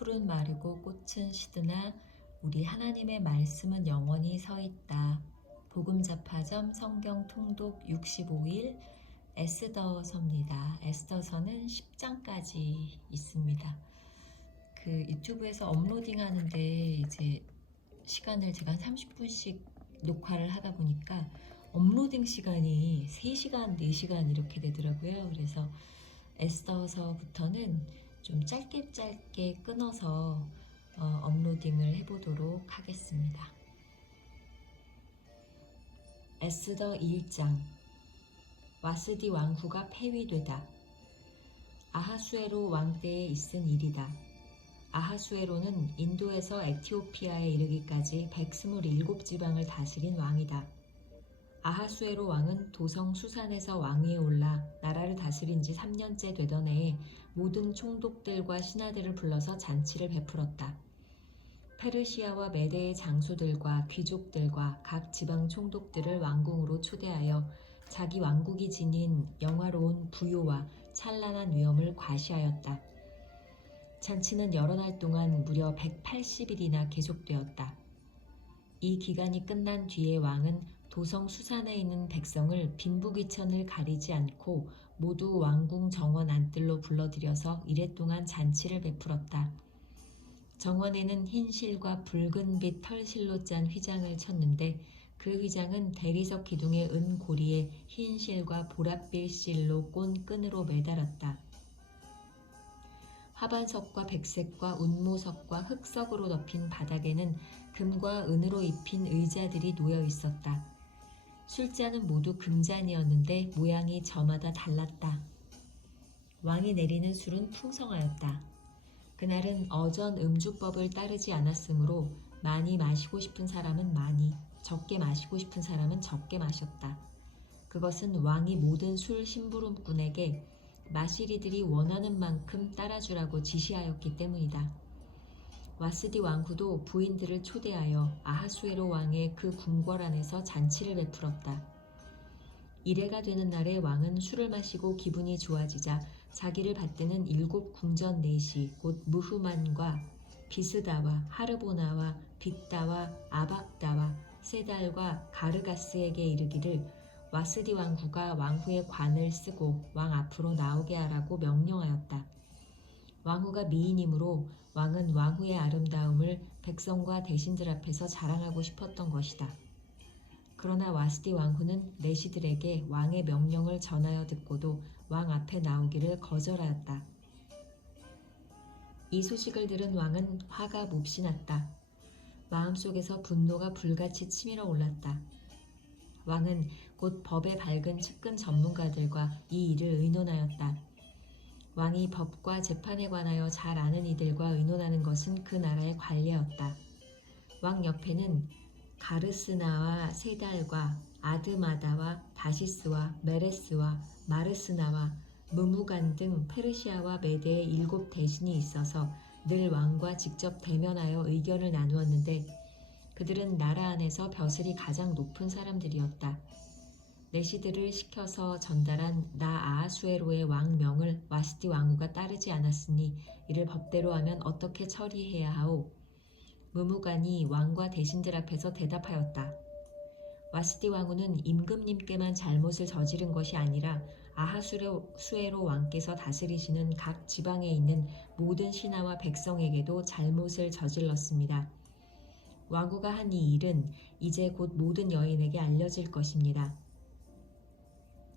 풀은 마르고 꽃은 시드나 우리 하나님의 말씀은 영원히 서 있다. 복음자파점 성경 통독 65일 에스더서입니다. 에스더서는 10장까지 있습니다. 그 유튜브에서 업로딩 하는데 이제 시간을 제가 한 30분씩 녹화를 하다 보니까 업로딩 시간이 3시간, 4시간 이렇게 되더라고요. 그래서 에스더서부터는 좀 짧게 끊어서 업로딩을 해보도록 하겠습니다. 에스더 1장. 와스디 왕후가 폐위되다. 아하수에로 왕 때에 있은 일이다. 아하수에로는 인도에서 에티오피아에 이르기까지 127지방을 다스린 왕이다. 아하수에로 왕은 도성 수산에서 왕위에 올라 나라를 다스린 지 3년째 되던 해에 모든 총독들과 신하들을 불러서 잔치를 베풀었다. 페르시아와 메대의 장수들과 귀족들과 각 지방 총독들을 왕궁으로 초대하여 자기 왕국이 지닌 영화로운 부요와 찬란한 위엄을 과시하였다. 잔치는 여러 날 동안 무려 180일이나 계속되었다. 이 기간이 끝난 뒤에 왕은 도성 수산에 있는 백성을 빈부귀천을 가리지 않고 모두 왕궁 정원 안뜰로 불러들여서 이랫동안 잔치를 베풀었다. 정원에는 흰 실과 붉은빛 털실로 짠 휘장을 쳤는데 그 휘장은 대리석 기둥의 은 고리에 흰 실과 보랏빛 실로 꼰 끈으로 매달았다. 화반석과 백색과 운모석과 흑석으로 덮인 바닥에는 금과 은으로 입힌 의자들이 놓여 있었다. 술잔은 모두 금잔이었는데 모양이 저마다 달랐다. 왕이 내리는 술은 풍성하였다. 그날은 어전 음주법을 따르지 않았으므로 많이 마시고 싶은 사람은 많이, 적게 마시고 싶은 사람은 적게 마셨다. 그것은 왕이 모든 술 심부름꾼에게 마실 이들이 원하는 만큼 따라주라고 지시하였기 때문이다. 와스디 왕후도 부인들을 초대하여 아하수에로 왕의 그 궁궐 안에서 잔치를 베풀었다. 이래가 되는 날에 왕은 술을 마시고 기분이 좋아지자 자기를 받드는 7 궁전 내시 곧 무흐만과 비스다와 하르보나와 빅다와 아박다와 세달과 가르가스에게 이르기를 와스디 왕후가 왕후의 관을 쓰고 왕 앞으로 나오게 하라고 명령하였다. 왕후가 미인이므로 왕은 왕후의 아름다움을 백성과 대신들 앞에서 자랑하고 싶었던 것이다. 그러나 와스디 왕후는 내시들에게 왕의 명령을 전하여 듣고도 왕 앞에 나오기를 거절하였다. 이 소식을 들은 왕은 화가 몹시 났다. 마음속에서 분노가 불같이 치밀어 올랐다. 왕은 곧 법에 밝은 측근 전문가들과 이 일을 의논하였다. 왕이 법과 재판에 관하여 잘 아는 이들과 의논하는 것은 그 나라의 관례였다. 왕 옆에는 가르스나와 세달과 아드마다와 다시스와 메레스와 마르스나와 무무간 등 페르시아와 메대의 7 대신이 있어서 늘 왕과 직접 대면하여 의견을 나누었는데 그들은 나라 안에서 벼슬이 가장 높은 사람들이었다. 내시들을 시켜서 전달한 나 아하수에로의 왕명을 와스디 왕후가 따르지 않았으니 이를 법대로 하면 어떻게 처리해야 하오? 무무간이 왕과 대신들 앞에서 대답하였다. 와스디 왕후는 임금님께만 잘못을 저지른 것이 아니라 아하수에로 왕께서 다스리시는 각 지방에 있는 모든 신하와 백성에게도 잘못을 저질렀습니다. 왕후가 한 이 일은 이제 곧 모든 여인에게 알려질 것입니다.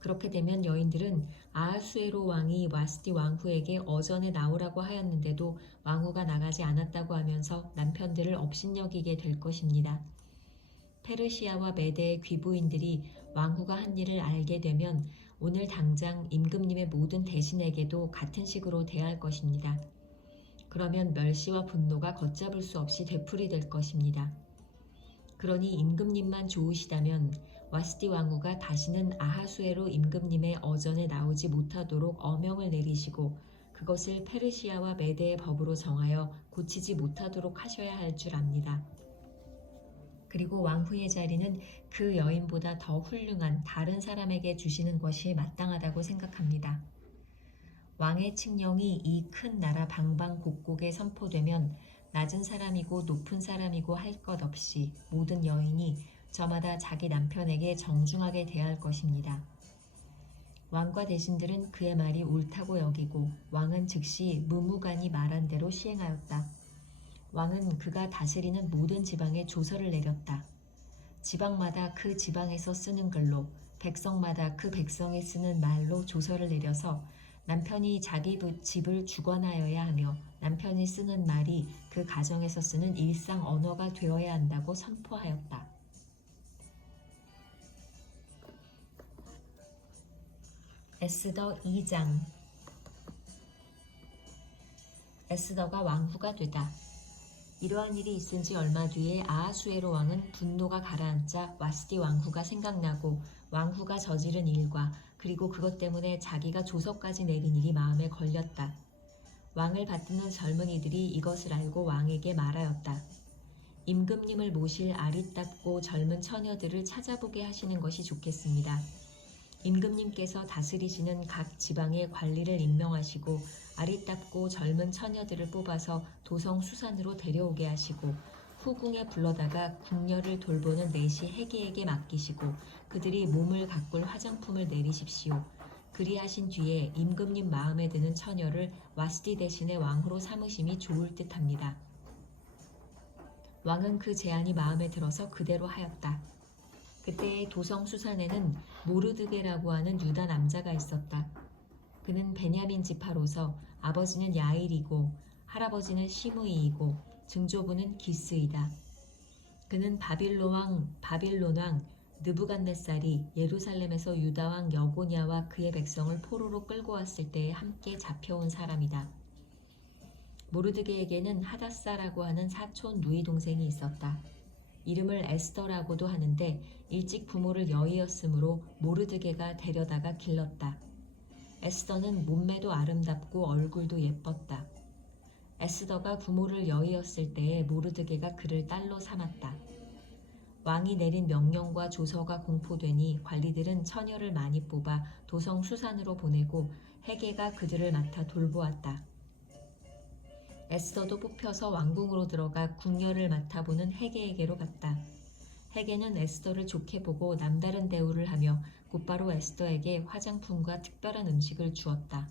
그렇게 되면 여인들은 아하수에로 왕이 와스디 왕후에게 어전에 나오라고 하였는데도 왕후가 나가지 않았다고 하면서 남편들을 업신여기게 될 것입니다. 페르시아와 메대의 귀부인들이 왕후가 한 일을 알게 되면 오늘 당장 임금님의 모든 대신에게도 같은 식으로 대할 것입니다. 그러면 멸시와 분노가 걷잡을 수 없이 되풀이될 것입니다. 그러니 임금님만 좋으시다면 와스디 왕후가 다시는 아하수에로 임금님의 어전에 나오지 못하도록 어명을 내리시고 그것을 페르시아와 메대의 법으로 정하여 고치지 못하도록 하셔야 할 줄 압니다. 그리고 왕후의 자리는 그 여인보다 더 훌륭한 다른 사람에게 주시는 것이 마땅하다고 생각합니다. 왕의 칙령이 이 큰 나라 방방곡곡에 선포되면 낮은 사람이고 높은 사람이고 할 것 없이 모든 여인이 저마다 자기 남편에게 정중하게 대할 것입니다. 왕과 대신들은 그의 말이 옳다고 여기고 왕은 즉시 무무간이 말한 대로 시행하였다. 왕은 그가 다스리는 모든 지방에 조서를 내렸다. 지방마다 그 지방에서 쓰는 글로, 백성마다 그 백성이 쓰는 말로 조서를 내려서 남편이 자기 집을 주관하여야 하며 남편이 쓰는 말이 그 가정에서 쓰는 일상 언어가 되어야 한다고 선포하였다. 에스더 2장. 에스더가 왕후가 되다. 이러한 일이 있은 지 얼마 뒤에 아하수에로 왕은 분노가 가라앉자 와스디 왕후가 생각나고 왕후가 저지른 일과 그리고 그것 때문에 자기가 조서까지 내린 일이 마음에 걸렸다. 왕을 받드는 젊은이들이 이것을 알고 왕에게 말하였다. 임금님을 모실 아리답고 젊은 처녀들을 찾아보게 하시는 것이 좋겠습니다. 임금님께서 다스리시는 각 지방의 관리를 임명하시고 아리답고 젊은 처녀들을 뽑아서 도성 수산으로 데려오게 하시고 후궁에 불러다가 궁녀를 돌보는 내시 해계에게 맡기시고 그들이 몸을 가꿀 화장품을 내리십시오. 그리하신 뒤에 임금님 마음에 드는 처녀를 와스디 대신에 왕후로 삼으심이 좋을 듯합니다. 왕은 그 제안이 마음에 들어서 그대로 하였다. 그때의 도성 수산에는 모르드게라고 하는 유다 남자가 있었다. 그는 베냐민 지파로서 아버지는 야일이고 할아버지는 시므이이고 증조부는 기스이다. 그는 바빌론 왕 느부갓네살이 예루살렘에서 유다 왕 여고냐와 그의 백성을 포로로 끌고 왔을 때에 함께 잡혀온 사람이다. 모르드게에게는 하닷사라고 하는 사촌 누이 동생이 있었다. 이름을 에스더라고도 하는데 일찍 부모를 여의었으므로 모르드게가 데려다가 길렀다. 에스더는 몸매도 아름답고 얼굴도 예뻤다. 에스더가 부모를 여의었을 때에 모르드게가 그를 딸로 삼았다. 왕이 내린 명령과 조서가 공포되니 관리들은 처녀를 많이 뽑아 도성 수산으로 보내고 해계가 그들을 맡아 돌보았다. 에스더도 뽑혀서 왕궁으로 들어가 궁녀를 맡아보는 해계에게로 갔다. 해계는 에스더를 좋게 보고 남다른 대우를 하며 곧바로 에스더에게 화장품과 특별한 음식을 주었다.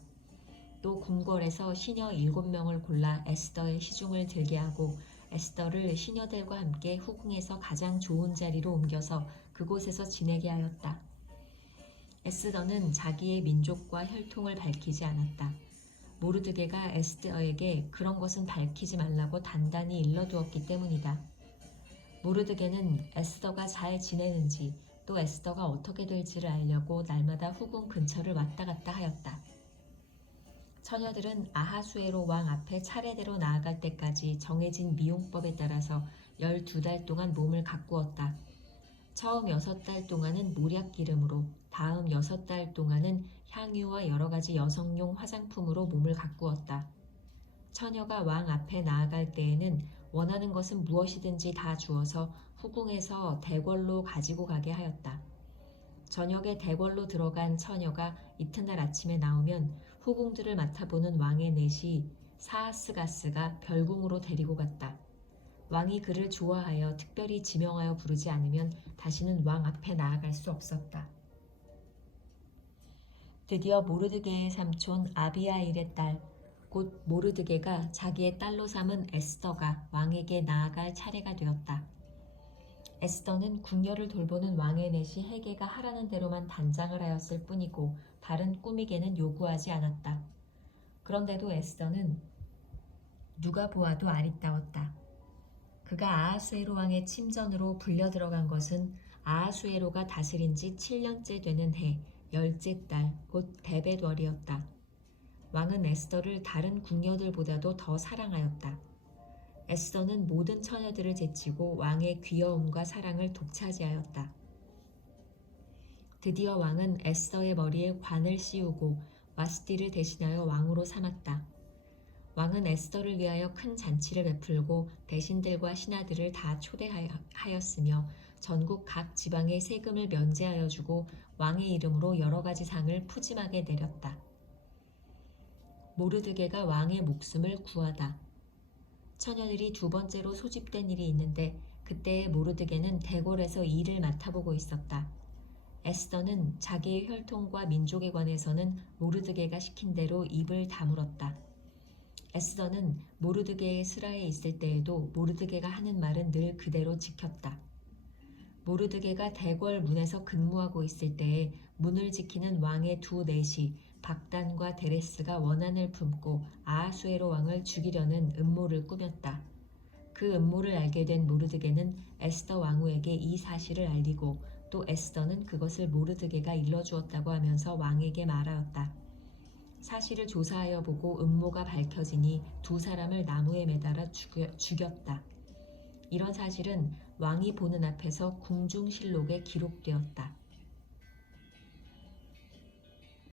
또 궁궐에서 시녀 7명을 골라 에스더의 시중을 들게 하고 에스더를 시녀들과 함께 후궁에서 가장 좋은 자리로 옮겨서 그곳에서 지내게 하였다. 에스더는 자기의 민족과 혈통을 밝히지 않았다. 모르드게가 에스더에게 그런 것은 밝히지 말라고 단단히 일러두었기 때문이다. 모르드게는 에스더가 잘 지내는지 또 에스더가 어떻게 될지를 알려고 날마다 후궁 근처를 왔다 갔다 하였다. 처녀들은 아하수에로 왕 앞에 차례대로 나아갈 때까지 정해진 미용법에 따라서 12달 동안 몸을 가꾸었다. 처음 6달 동안은 몰약기름으로, 다음 6달 동안은 향유와 여러 가지 여성용 화장품으로 몸을 가꾸었다. 처녀가 왕 앞에 나아갈 때에는 원하는 것은 무엇이든지 다 주어서 후궁에서 대궐로 가지고 가게 하였다. 저녁에 대궐로 들어간 처녀가 이튿날 아침에 나오면 후궁들을 맡아보는 왕의 넷이 사하스가스가 별궁으로 데리고 갔다. 왕이 그를 좋아하여 특별히 지명하여 부르지 않으면 다시는 왕 앞에 나아갈 수 없었다. 드디어 모르드게의 삼촌 아비아일의 딸, 곧 모르드게가 자기의 딸로 삼은 에스더가 왕에게 나아갈 차례가 되었다. 에스더는 궁녀를 돌보는 왕의 넷이 해계가 하라는 대로만 단장을 하였을 뿐이고 다른 꾸미개는 요구하지 않았다. 그런데도 에스더는 누가 보아도 아리따웠다. 그가 아하수에로 왕의 침전으로 불려 들어간 것은 아하수에로가 다스린 지 7년째 되는 해 10째 달 곧 데벳월이었다. 왕은 에스더를 다른 궁녀들보다도 더 사랑하였다. 에스더는 모든 처녀들을 제치고 왕의 귀여움과 사랑을 독차지하였다. 드디어 왕은 에스더의 머리에 관을 씌우고 와스디를 대신하여 왕으로 삼았다. 왕은 에스더를 위하여 큰 잔치를 베풀고 대신들과 신하들을 다 초대하였으며 전국 각 지방의 세금을 면제하여 주고 왕의 이름으로 여러 가지 상을 푸짐하게 내렸다. 모르드게가 왕의 목숨을 구하다. 처녀들이 두 번째로 소집된 일이 있는데 그때 모르드게는 대궐에서 일을 맡아보고 있었다. 에스더는 자기의 혈통과 민족에 관해서는 모르드게가 시킨 대로 입을 다물었다. 에스더는 모르드게의 수라에 있을 때에도 모르드게가 하는 말은 늘 그대로 지켰다. 모르드게가 대궐 문에서 근무하고 있을 때에 문을 지키는 왕의 두 내시 박단과 데레스가 원한을 품고 아하수에로 왕을 죽이려는 음모를 꾸몄다. 그 음모를 알게 된 모르드게는 에스더 왕후에게 이 사실을 알리고 또 에스더는 그것을 모르드게가 일러주었다고 하면서 왕에게 말하였다. 사실을 조사하여 보고 음모가 밝혀지니 두 사람을 나무에 매달아 죽였다. 이런 사실은 왕이 보는 앞에서 궁중실록에 기록되었다.